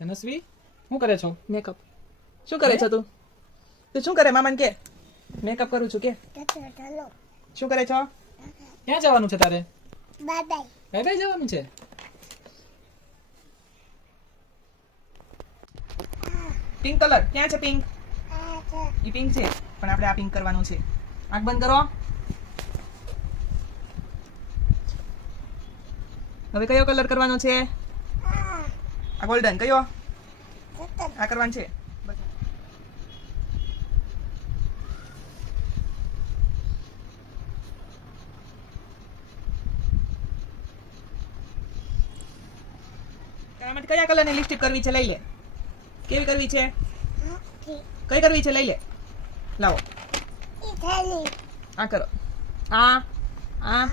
ધનશ્રી શું કરે છો? મેકઅપ શું કરે છો તું? તું શું કરે મામાને કે મેકઅપ કરું છું કે શું કરે છો? ક્યાં જવાનું છે તારે? Bye bye. બાય બાય જવાનું છે. પિંક કલર ક્યાં છે? પિંક ઈ પિંક છે પણ આપણે આ પિંક કરવાનું છે. આંખ બંધ કરો. હવે કયો કલર કરવાનો છે? આ ગોલ્ડન કયો? આ કરવાનું છે. તારા માટે કયા કલરની લિપસ્ટિક કરવી છે? લઈ લે. કેવી કરવી છે? કઈ કરવી છે? લઈ લે. લાવો. આ કરો. આ આ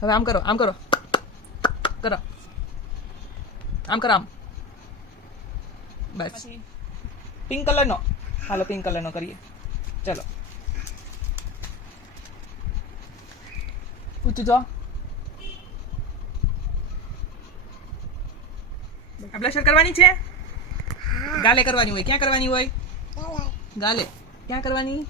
હવે આમ કરો, આમ કરો, કરો, આમ કરો, આમ. બસ પિંક કલર નો. હાલો પિંક કલર નો કરીએ. ચલો ઊંચું જો. આ બ્લશર કરવાની છે. ગાલે કરવાની હોય. ક્યાં કરવાની હોય? ગાલે. ક્યાં કરવાની?